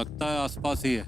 लगता है आसपास ही है।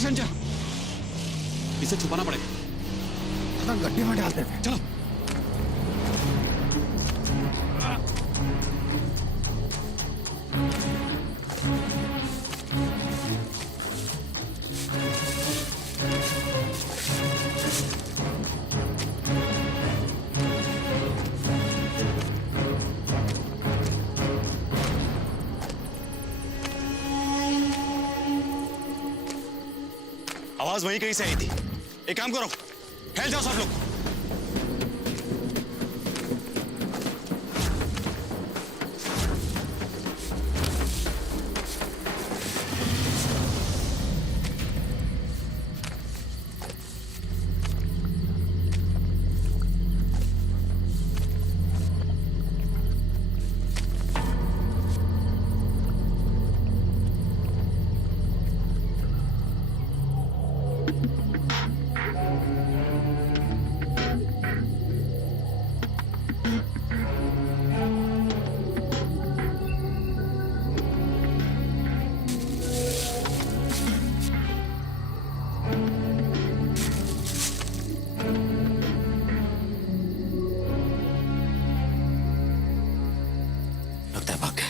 संजय, इसे छुपाना पड़ेगा। गड्ढे में डाल देते। चलो। आवाज वहीं कहीं से आई थी। एक काम करो, फैल जाओ सब लोग। लगता है भाग गए।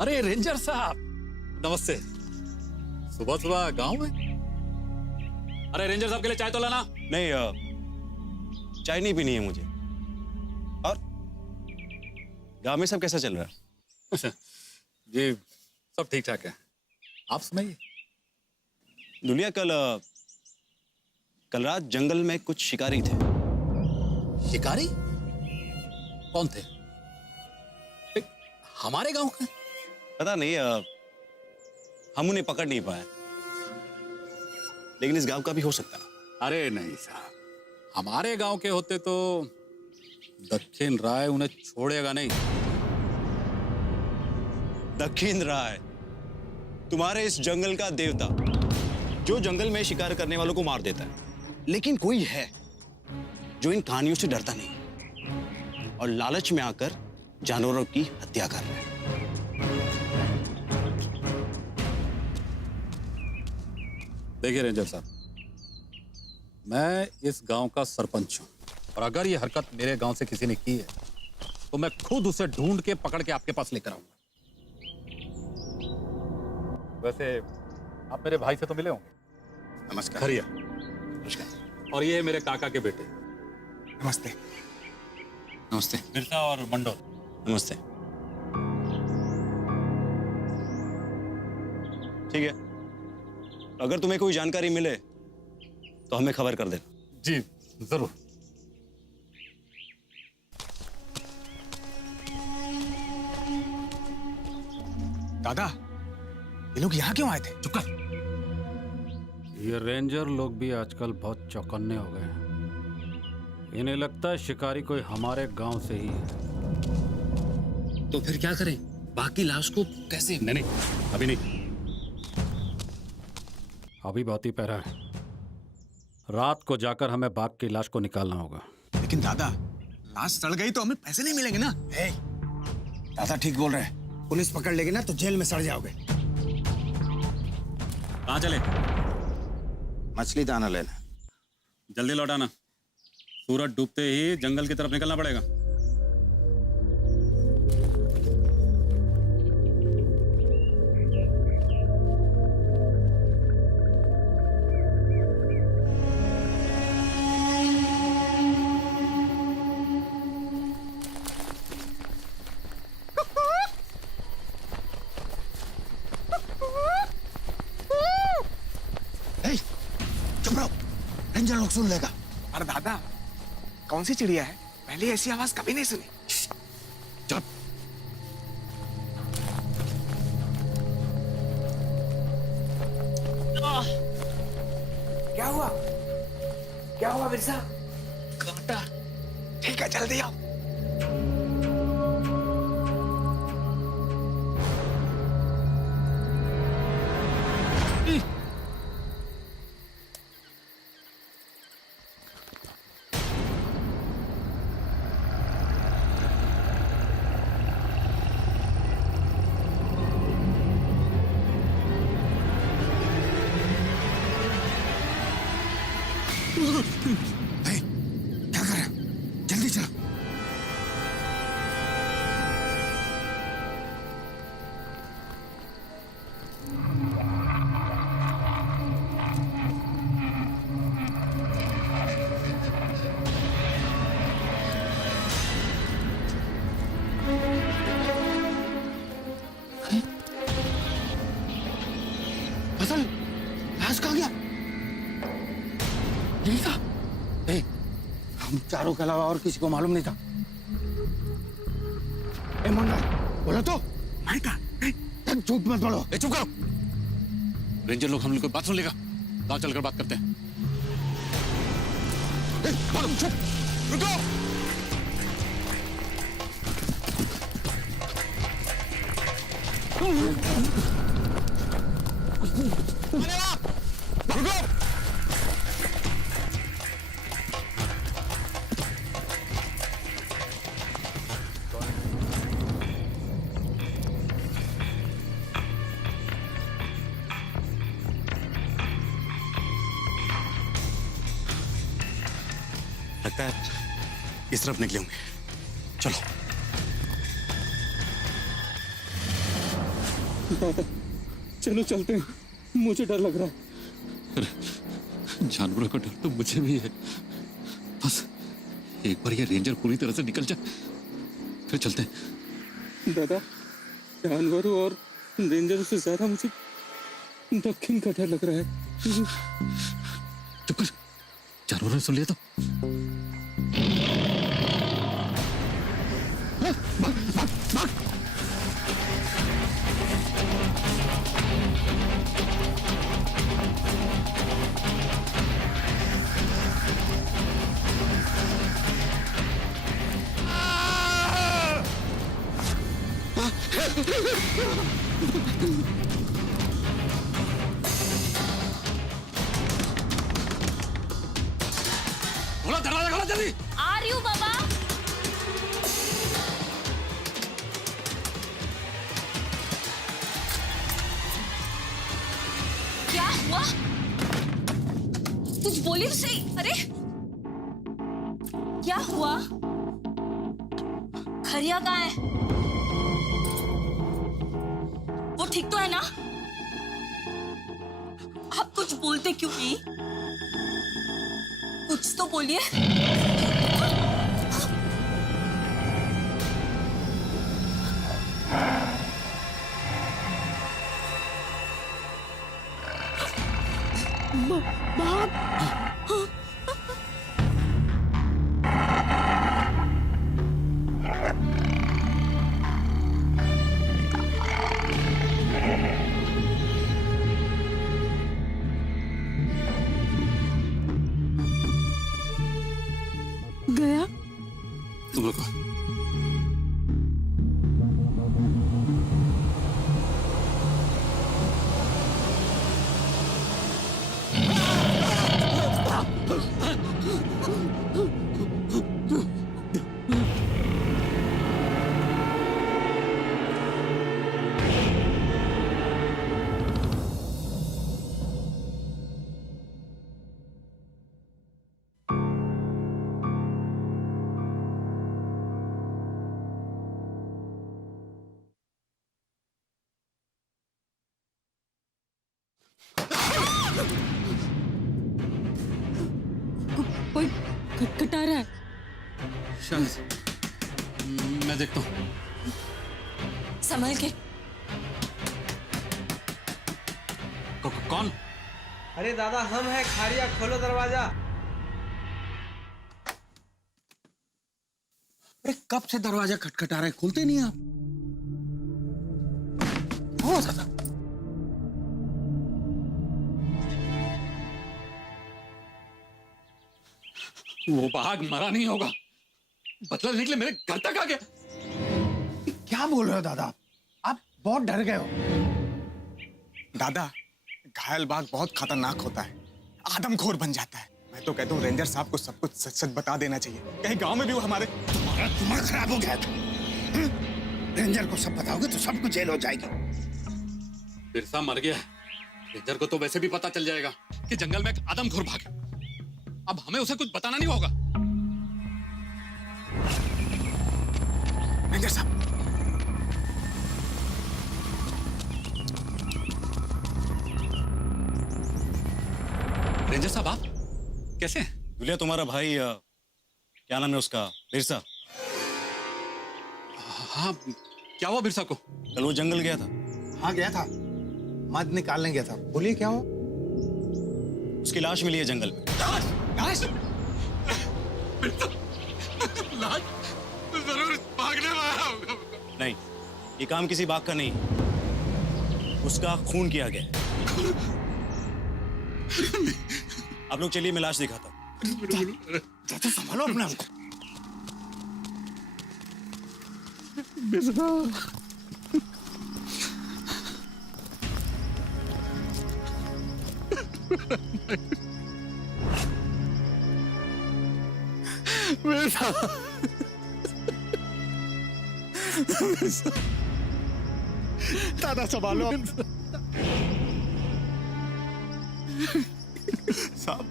अरे रेंजर साहब, नमस्ते। सुबह सुबह गांव में? अरे रेंजर साहब के लिए चाय तो लाना। नहीं, चाय नहीं पीनी है मुझे। और गांव में सब कैसा चल रहा है? जी सब ठीक ठाक है। आप सुनाइए। दुनिया, कल रात जंगल में कुछ शिकारी थे। शिकारी? कौन थे? हमारे गांव के? पता नहीं, हम उन्हें पकड़ नहीं पाए, लेकिन इस गांव का भी हो सकता है। अरे नहीं साहब, हमारे गांव के होते तो दक्षिण राय उन्हें छोड़ेगा नहीं। दक्षिण राय तुम्हारे इस जंगल का देवता, जो जंगल में शिकार करने वालों को मार देता है। लेकिन कोई है जो इन कहानियों से डरता नहीं और लालच में आकर जानवरों की हत्या कर रहा है। देखिए रेंजर साहब, मैं इस गांव का सरपंच हूं और अगर ये हरकत मेरे गांव से किसी ने की है तो मैं खुद उसे ढूंढ के पकड़ के आपके पास लेकर आऊंगा। वैसे आप मेरे भाई से तो मिले होंगे। नमस्कार। नमस्कार। और ये है मेरे काका के बेटे। नमस्ते। नमस्ते। बिरसा और मंडोल। नमस्ते। ठीक है, अगर तुम्हें कोई जानकारी मिले तो हमें खबर कर देना। जी जरूर। दादा, ये लोग यहाँ क्यों आए थे? चुप कर। ये रेंजर लोग भी आजकल बहुत चौकन्ने हो गए हैं। इन्हें लगता है शिकारी कोई हमारे गांव से ही है। तो फिर क्या करें? बाघ की लाश को कैसे? नहीं, अभी नहीं। अभी बहुत ही पहरा है। रात को जाकर हमें बाघ की लाश को निकालना होगा। लेकिन दादा, लाश सड़ गई तो हमें पैसे नहीं मिलेंगे ना? दादा ठीक बोल रहे हैं। पुलिस पकड़ लेगी ना तो जेल में सड़ जाओगे। कहाँ चले? मछली दाना लेना। जल्दी लौटाना, सूरज डूबते ही जंगल की तरफ निकलना पड़ेगा। चुप रहो, रेंजर लोग सुन लेगा। अरे दादा, कौन सी चिड़िया है? पहले ऐसी आवाज कभी नहीं सुनी। चुप। क्या हुआ? क्या हुआ बिरसा? कांटा। ठीक है, जल्दी आओ। क्या कर रहे हो? जल्दी चलो। फसल, लाश कहाँ गया? यही था। हम चारों के अलावा और किसी को मालूम नहीं था। मंडल, बोलो तो। मैं कहा? झूठ मत बोलो। चुप करो। रेंजर लोग हम लोग को बात सुन लेगा। गांव चलकर बात करते हैं। चुप, रुको। रुको। लगता है इस तरफ निकले होंगे। चलो। चलो चलते हैं, मुझे डर लग रहा है। जानवरों का डर तो मुझे भी है। बस एक बार ये रेंजर पूरी तरह से निकल जाए, फिर चलते हैं। दादा, जानवरों और रेंजरों से ज्यादा मुझे दक्षिण का डर लग रहा है। चुप कर। जानवरों ने सुन लिया तो। बोला दरवाजा खोलो जल्दी। आ रही हूँ बाबा। क्या हुआ? कुछ बोली उसे? अरे क्या हुआ? खरिया कहाँ है? वो ठीक तो है ना? आप कुछ बोलते क्यों नहीं? कुछ तो बोलिए। गया? तुम रुको। कोई खटखटा रहा है। शायद मैं देखता हूँ। संभल के। कौन? अरे दादा हम हैं खारिया, खोलो दरवाजा। अरे कब से दरवाजा खटखटा रहे, खोलते नहीं आप? हो दादा। वो बाघ मरा नहीं होगा, बदला लेने के लिए मेरे घर तक आ गया। क्या बोल रहे हो दादा? आप बहुत डर गए हो। दादा, घायल बाघ बहुत खतरनाक होता है, आदमखोर बन जाता है। मैं तो कहता हूँ रेंजर साहब को सब कुछ सच सच बता देना चाहिए। कहीं गांव में भी वो हमारे तुम्हारा दिमाग खराब हो गया है क्या? रेंजर को सब बताओगे तो सबको जेल हो जाएगी। बिरसा मर गया है, रेंजर को तो वैसे भी पता चल जाएगा कि जंगल में एक आदमखोर बाघ है। अब हमें उसे कुछ बताना नहीं होगा। रेंजर साहब, रेंजर साहब आप कैसे हैं? दुलिया तुम्हारा भाई क्या नाम है उसका, बिरसा, हाँ, क्या हुआ बिरसा को? कल वो जंगल गया था। हाँ गया था, मध निकालने गया था। बोलिए क्या हो? उसकी लाश मिली है जंगल में। लाश? लाश जरूर भागने वाला होगा। नहीं, ये काम किसी बाघ का नहीं, उसका खून किया गया। आप लोग चलिए, मैं लाश दिखाता हूं। चाचा संभालो अपने आप को। दादा संभालो। साहब,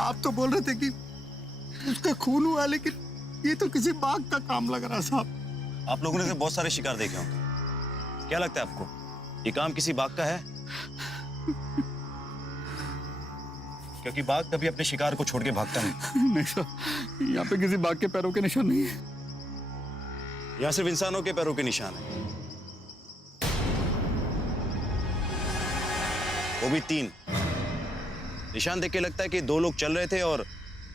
आप तो बोल रहे थे कि उसका खून हुआ, लेकिन ये तो किसी बाघ का काम लग रहा है साहब। आप लोगों ने तो बहुत सारे शिकार देखे होंगे, क्या लगता है आपको ये काम किसी बाघ का है? क्योंकि बाघ कभी अपने शिकार को छोड़ के भागता नहीं। नहीं सर, यहाँ पे किसी बाघ के पैरों के निशान नहीं है। यहाँ सिर्फ इंसानों के पैरों के निशान है, वो भी 3 निशान देख के लगता है कि 2 लोग चल रहे थे और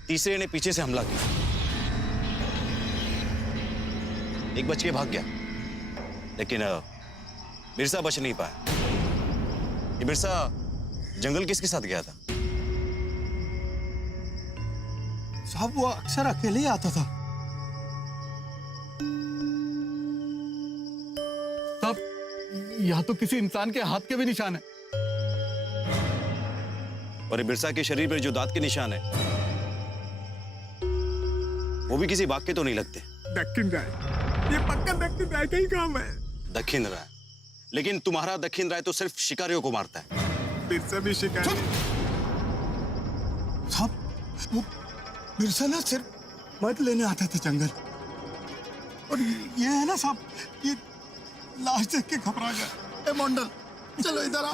तीसरे ने पीछे से हमला किया। एक बच के भाग गया, लेकिन बिरसा बच नहीं पाया। ये बिरसा जंगल किसके साथ गया था? साहब वो अक्सर अकेले ही आता था। साहब, यहाँ तो किसी इंसान के हाथ के भी निशान है। और ये बिरसा के शरीर पर जो दांत के निशान है, वो भी किसी बाघ के तो नहीं लगते। दक्षिण राय, ये पक्का दक्षिण राय का ही काम है। दक्षिण राय? लेकिन तुम्हारा दक्षिण राय तो सिर्फ शिकारियों को मारता है। बिरसा भी शिकारी। साहब, वो बिरसा ना सिर्फ मद लेने आता था जंगल, और ये है ना साहब, ये लाश देख के घबरा गया। ए मंडल, चलो इधर आ।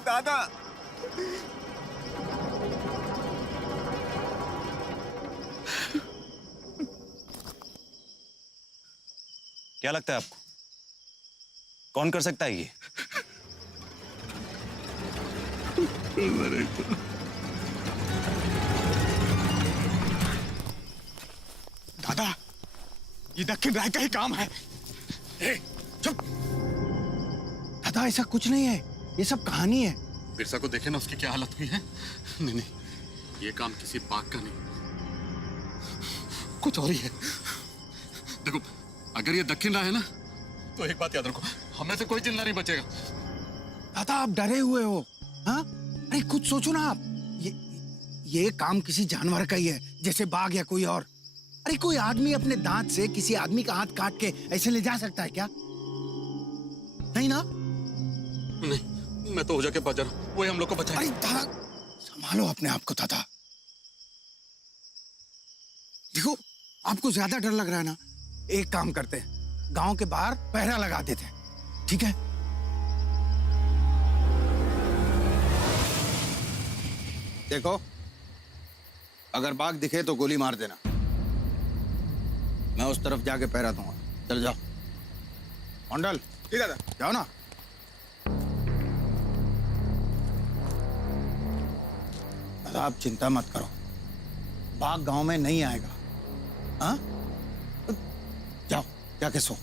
दादा, क्या लगता है आपको कौन कर सकता है ये? दादा, ये दक्षिण राय का ही काम है। ए, चुप। दादा, ऐसा कुछ नहीं है, ये सब कहानी है। बिरसा को देखे ना उसकी क्या हालत हुई है। नहीं नहीं, ये काम किसी बाग का नहीं, कुछ और ही है। देखो, अगर ये दक्षिण राय है ना, तो एक बात याद रखो, हमें से कोई जिंदा नहीं बचेगा। दादा, आप डरे हुए हो, हाँ? अरे कुछ सोचो ना आप। ये काम किसी जानवर का ही है, जैसे बाघ या कोई और। अरे कोई आदमी अपने दांत से किसी आदमी का हाथ काट के ऐसे ले जा सकता है क्या? नहीं ना? नहीं, मैं तो ओझा के पास जा रहा हूँ, वही हम लोग को अरे बचाएगा। दादा, संभालो अपने आप को दादा। देखो, आपको ज्यादा डर लग रहा है ना, एक काम करते हैं, गांव के बाहर पहरा लगा देते हैं, ठीक है? देखो, अगर बाघ दिखे तो गोली मार देना, मैं उस तरफ जाके पहरा दूंगा। चल जाओ मंडल। ठीक है दादा, जाओ ना। दादा, आप चिंता मत करो, बाघ गांव में नहीं आएगा। हाँ, जाओ जाके सो।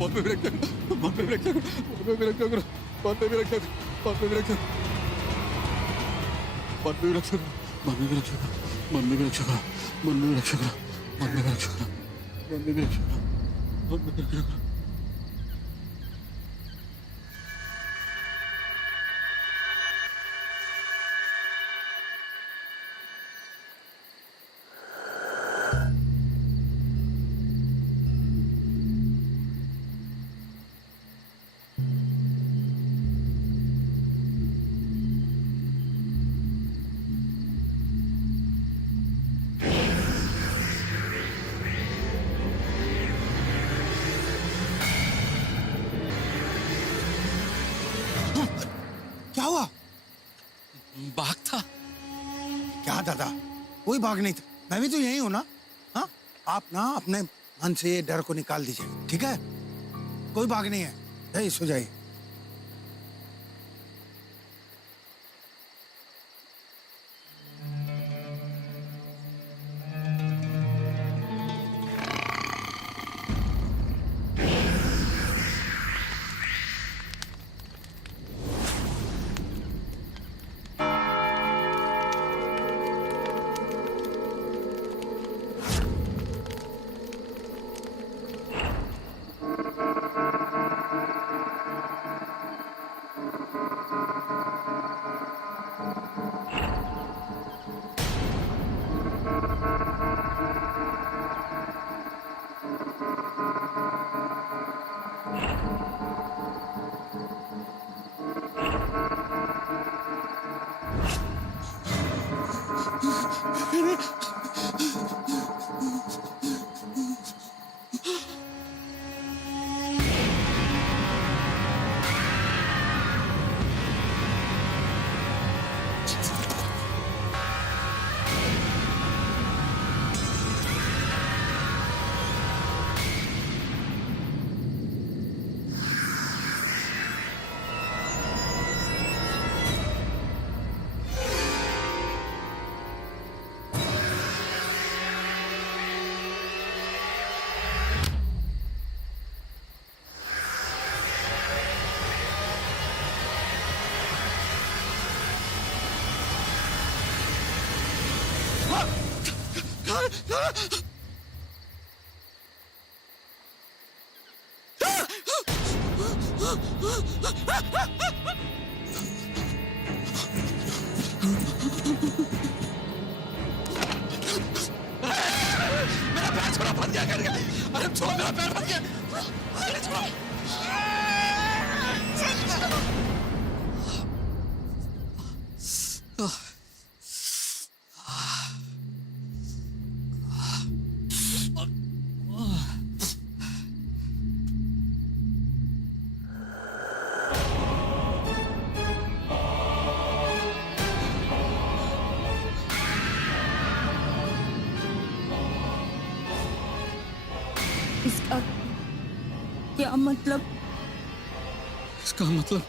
बहुत पे ब्रेक करो, बहुत पे ब्रेक करो, बहुत पे ब्रेक करो, बहुत पे ब्रेक करो, बहुत पे ब्रेक करो, बहुत पे ब्रेक करो, बहुत पे ब्रेक करो, बहुत पे ब्रेक करो, बहुत पे ब्रेक करो, बहुत पे ब्रेक करो, बहुत पे ब्रेक करो, बहुत पे ब्रेक करो। क्या हुआ? बाघ था। क्या दादा, कोई बाघ नहीं था, मैं भी तो यही हूं ना। हाँ, आप ना अपने मन से ये डर को निकाल दीजिए, ठीक है? कोई बाघ नहीं है, जाइए सो जाइए। मेरा पैर छोड़ा, फंस गया करके। अरे छोड़ो, मेरा पैर फंस गया। अरे छोड़ो। इसका क्या मतलब? इसका मतलब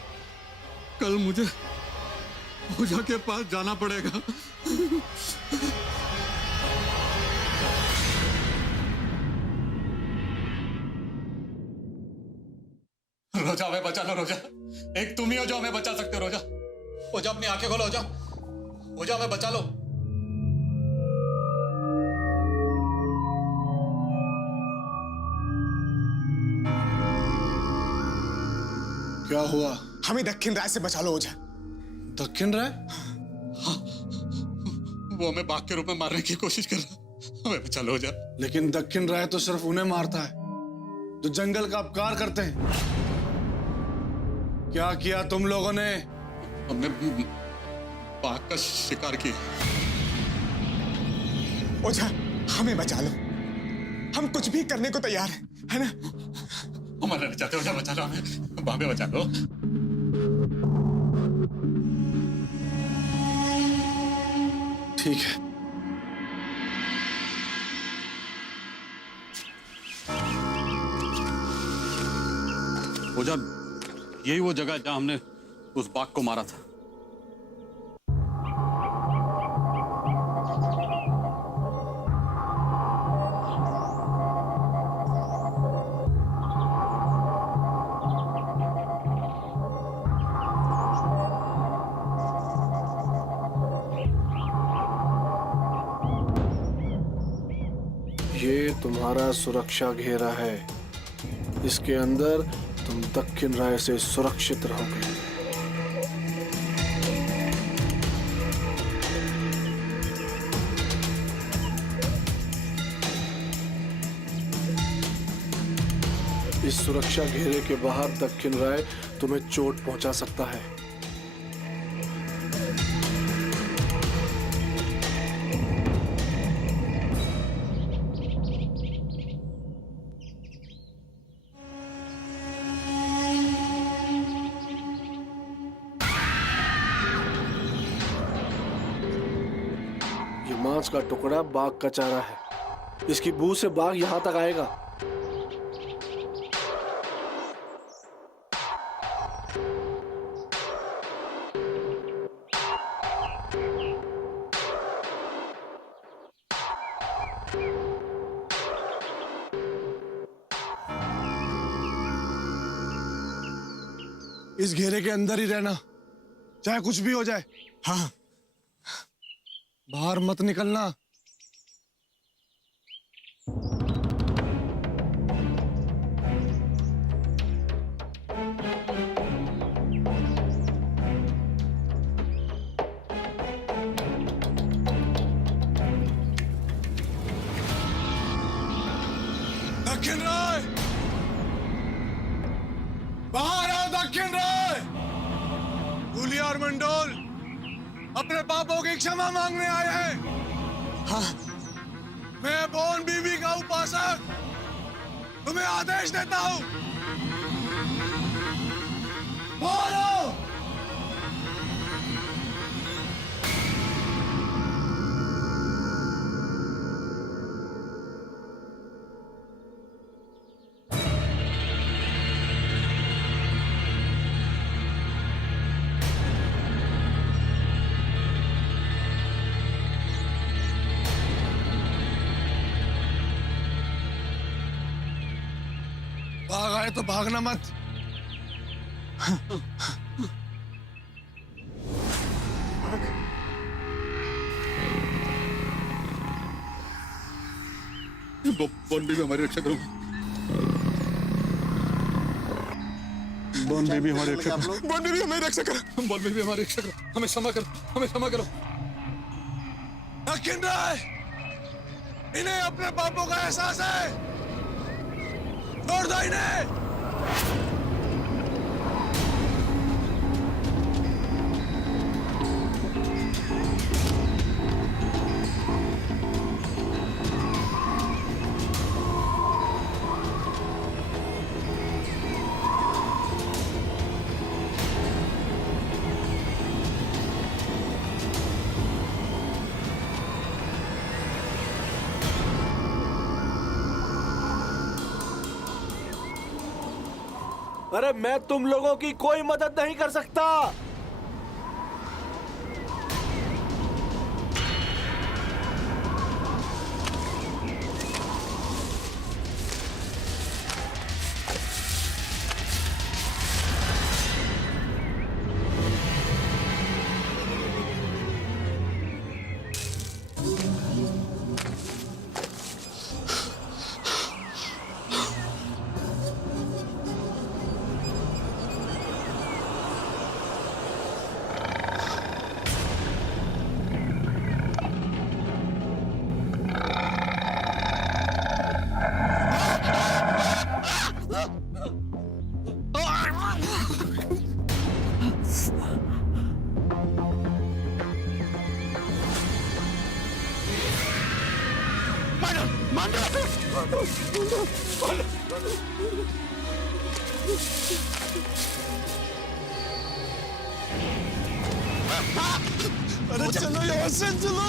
कल मुझे ओझा के पास जाना पड़ेगा। रोजा, हमें बचा लो रोजा। एक तुम ही हो जो हमें बचा सकते हो रोजा। ओझा, अपनी आंखें खोलो ओझा। ओझा, हमें बचा लो। क्या हुआ? हमें दक्षिण राय से बचा लो ओझा। दक्षिण राय? वो हमें बाघ के रूप में मारने की कोशिश कर रहा है। हमें बचा लो ओझा। लेकिन दक्षिण राय तो सिर्फ उन्हें मारता है जो जंगल का अपकार करते हैं। क्या किया तुम लोगों ने? हमने बाघ का शिकार किया। ओझा, हमें बचा लो। हम कुछ भी करने को तैयार हैं, है ना? हमारा नहीं चाहते ओझा, बचा लो हमें। बाघ बचा लो। ठीक है। ओझा, यही वो जगह है जहां हमने उस बाघ को मारा था। ये तुम्हारा सुरक्षा घेरा है। इसके अंदर तुम दक्षिण राय से सुरक्षित रहोगे। इस सुरक्षा घेरे के बाहर दक्षिण राय तुम्हें चोट पहुंचा सकता है। मांस का टुकड़ा बाघ का चारा है। इसकी बू से बाघ यहां तक आएगा। इस घेरे के अंदर ही रहना, चाहे कुछ भी हो जाए। हाँ, बाहर मत निकलना। दक्षिण राय, बाहर आओ। दक्षिण राय, गुलिया और मंडोल अपने पापों की क्षमा मांगने आए हैं। हाँ, मैं बॉन बीबी का उपासक तुम्हें आदेश देता हूं, बोलो। भाग आए तो भागना मत। बॉन बेबी हमारी रक्षा करो। बॉन बेबी हमारी रक्षा करो। बॉन बेबी हमारी रक्षा करो। बॉन बेबी हमारी रक्षा करो। हमें क्षमा करो, हमें क्षमा करो। दक्षिण राय, इन्हें अपने पापों का एहसास है। छोड़ दो इन्हें। अरे मैं तुम लोगों की कोई मदद नहीं कर सकता। अरे चलो यहाँ से चलो।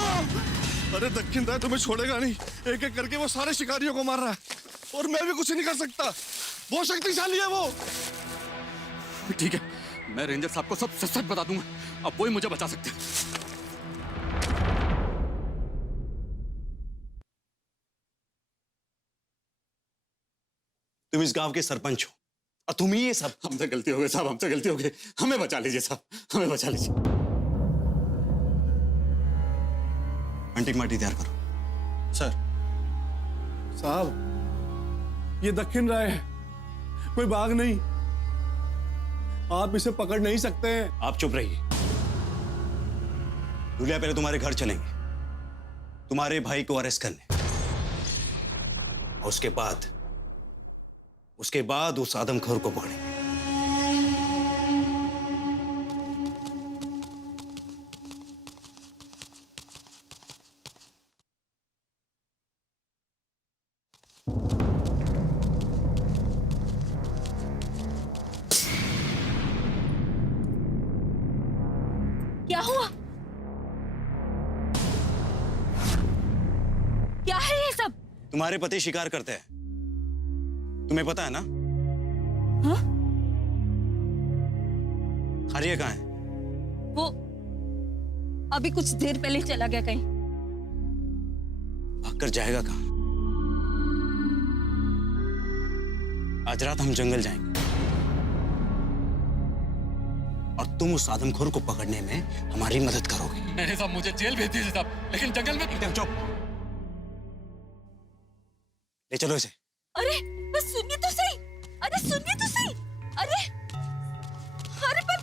अरे दक्षिण राय तुम्हें छोड़ेगा नहीं। एक एक करके वो सारे शिकारियों को मार रहा है और मैं भी कुछ नहीं कर सकता। बहुत शक्तिशाली है वो। ठीक है, मैं रेंजर साहब को सब सच सच बता दूंगा। अब वो ही मुझे बचा सकते हैं। तुम इस गांव के सरपंच हो और तुम ही ये सब। हमसे गलती हो गई साहब, हमसे गलती हो गई। हमें बचा लीजिए साहब, हमें बचा लीजिए। अंटिक माटी तैयार करो। सर साहब, ये दक्षिण राय है, कोई बाघ नहीं। आप इसे पकड़ नहीं सकते हैं। आप चुप रहिए। दुलिया पहले तुम्हारे घर चलेंगे, तुम्हारे भाई को अरेस्ट करने, और उसके बाद उस आदमखोर को पकड़ेंगे। क्या हुआ? क्या है ये सब? तुम्हारे पति शिकार करते हैं, तुम्हें पता है ना? हाँ? हरिया कहाँ है? वो अभी कुछ देर पहले चला गया कहीं। भागकर जाएगा कहाँ? आज रात हम जंगल जाएंगे और तुम उस आदमखोर को पकड़ने में हमारी मदद करोगे। नहीं साहब, मुझे जेल भेज दीजिए साहब, लेकिन जंगल में। एकदम चुप। ले चलो इसे। अरे बस सुनिए तो सही। अरे सुनिए तो सही। अरे अरे पर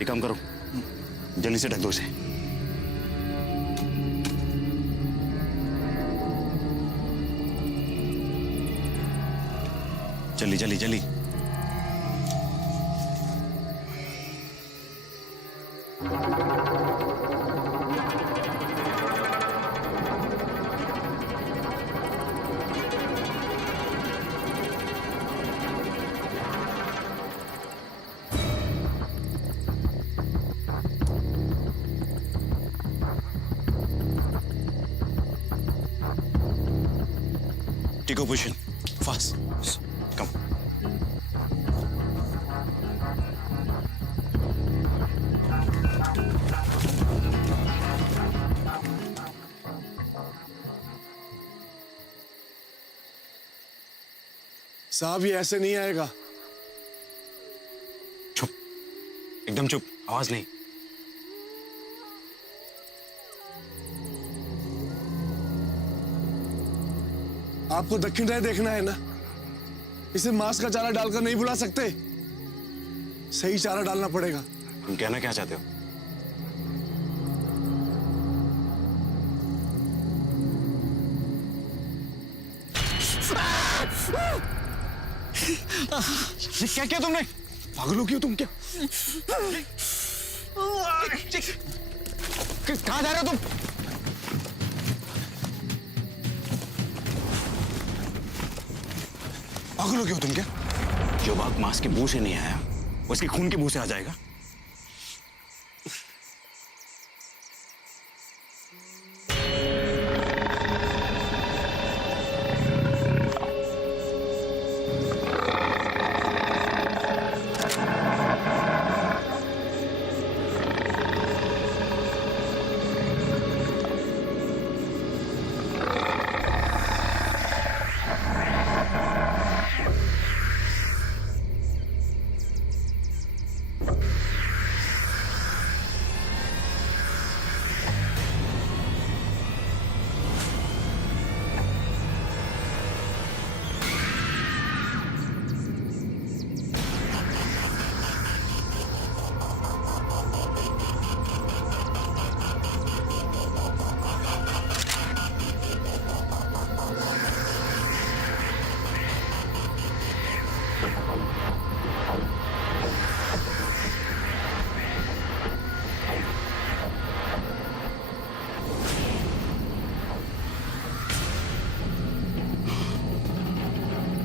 एक काम करो, जल्दी से ढक दो इसे। जल्दी जल्दी जल्दी। Take a position. Fast. Come. साहब ये ऐसे नहीं आएगा। चुप, एकदम चुप, आवाज नहीं। आपको दक्षिण राय देखना है ना, इसे मांस का चारा डालकर नहीं बुला सकते, सही चारा डालना पड़ेगा। तुम कहना क्या चाहते हो? ये क्या किया तुमने? पागल हो क्यों तुम? क्या कहाँ जा रहे हो तुम? पागल हो क्यों तुम? क्या जो बाघ मांस के मुंह से नहीं आया वो उसके खून के मुंह से आ जाएगा?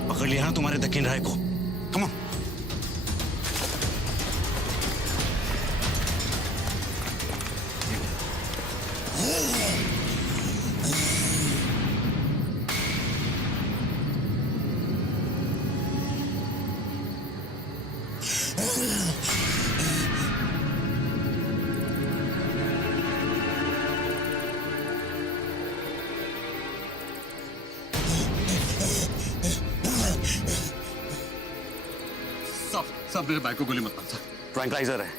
पकड़ लिया ना तुम्हारे दक्षिण राय को। Come on. साहब मेरे भाई को गोली मत मार साहब। ट्रैंक्लाइजर है,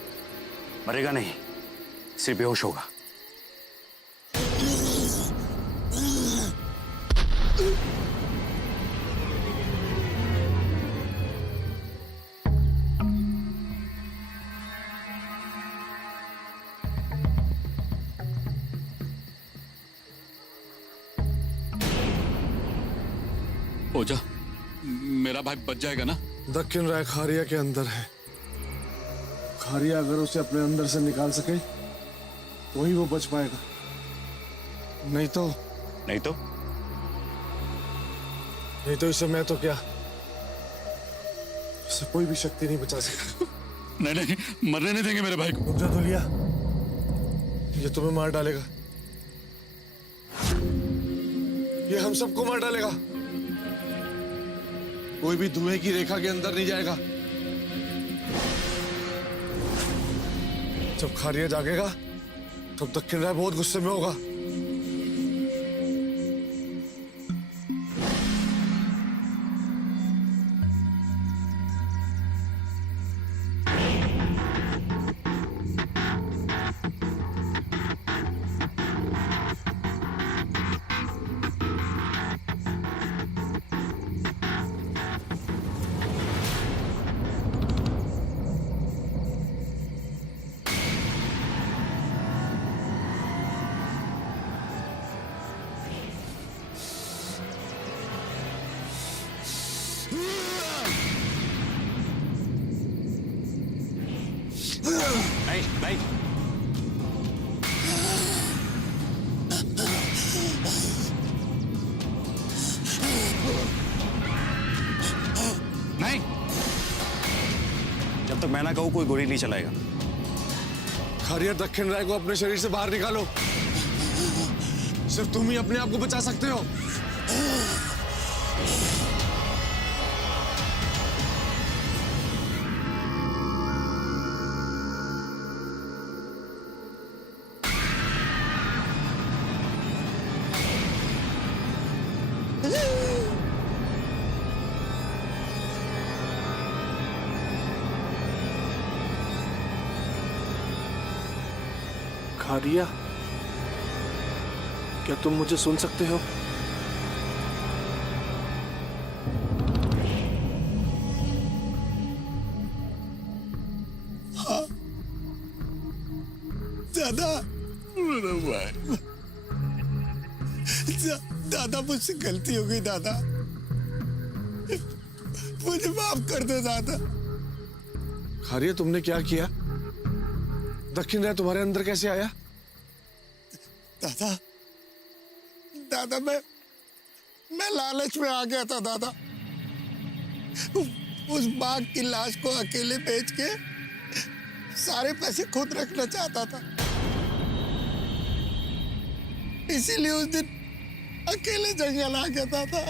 मरेगा नहीं, सिर्फ बेहोश होगा। ओझा, मेरा भाई बच जाएगा ना? दक्षिण राय खारिया के अंदर है। खारिया अगर उसे अपने अंदर से निकाल सके तो ही वो बच पाएगा, नहीं तो इसे मैं तो क्या, इसे कोई भी शक्ति नहीं बचा सकती। नहीं, मरने नहीं देंगे मेरे भाई को। रुक जा दुलिया, ये तुम्हें मार डालेगा, ये हम सबको मार डालेगा। कोई भी धुएं की रेखा के अंदर नहीं जाएगा। जब खारिया जागेगा तब दक्षिण राय बहुत गुस्से में होगा। जब मैं ना कहूँ कोई गोली नहीं चलाएगा। खारिया, दक्षिण राय को अपने शरीर से बाहर निकालो। सिर्फ तुम ही अपने आप को बचा सकते हो। खारिया, क्या तुम मुझे सुन सकते हो? दादा, दादा मुझसे गलती हो गई दादा, मुझे माफ कर दो दादा। खारिया, तुमने क्या किया? दक्षिण राय तुम्हारे अंदर कैसे आया? दादा, दादा मैं लालच में आ गया था दादा। उस बाघ की लाश को अकेले बेच के सारे पैसे खुद रखना चाहता था, इसीलिए उस दिन अकेले जंगल आ गया था।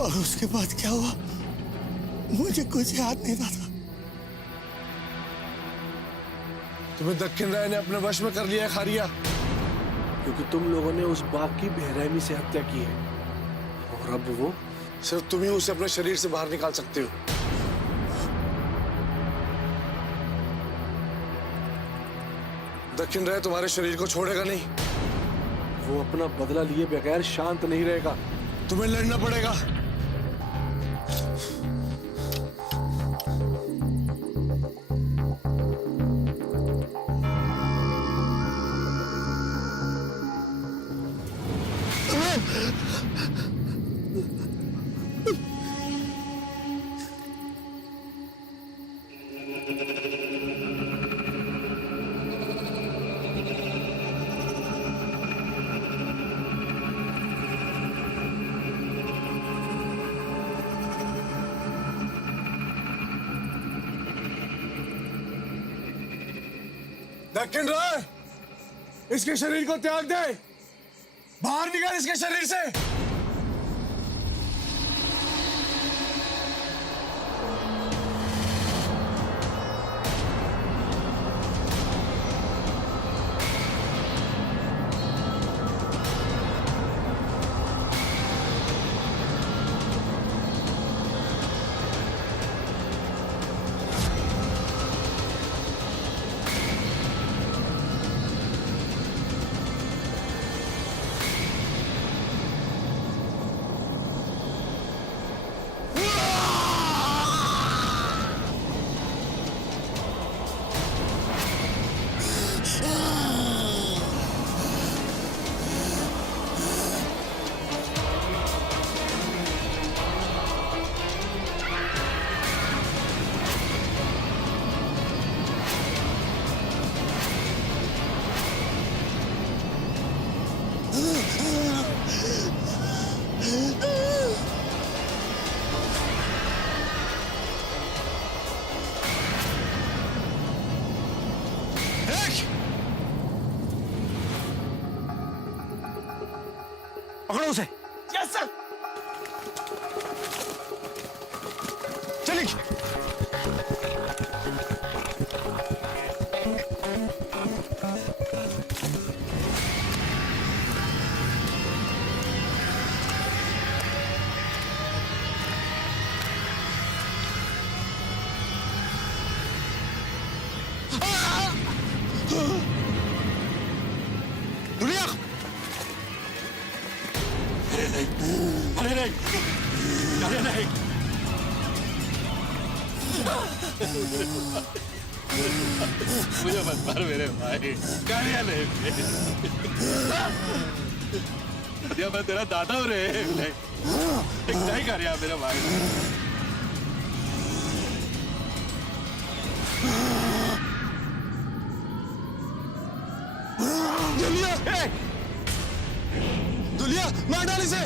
और उसके बाद क्या हुआ मुझे कुछ याद नहीं था। तुम्हें दक्षिण राय ने अपने वश में कर लिया है खारिया, क्योंकि तुम लोगों ने उस बाघ की बेरहमी से हत्या की है, और अब वो सिर्फ तुम ही उसे अपने शरीर से बाहर निकाल सकते हो। दक्षिण राय तुम्हारे शरीर को छोड़ेगा नहीं। वो अपना बदला लिए बगैर शांत नहीं रहेगा। तुम्हें लड़ना पड़ेगा। दक्षिण राय, इसके शरीर को त्याग दे, बाहर निकाल इसके शरीर से। पकड़ो उसे। Yes sir. दुनिया अरे नहीं, अरे नहीं। मुझे मत मार मेरे भाई, गालियां ले। मैं तेरा दादा हूँ रे, एक नहीं कर रहा मेरा भाई। दुनिया, दुनिया मार डाल इसे।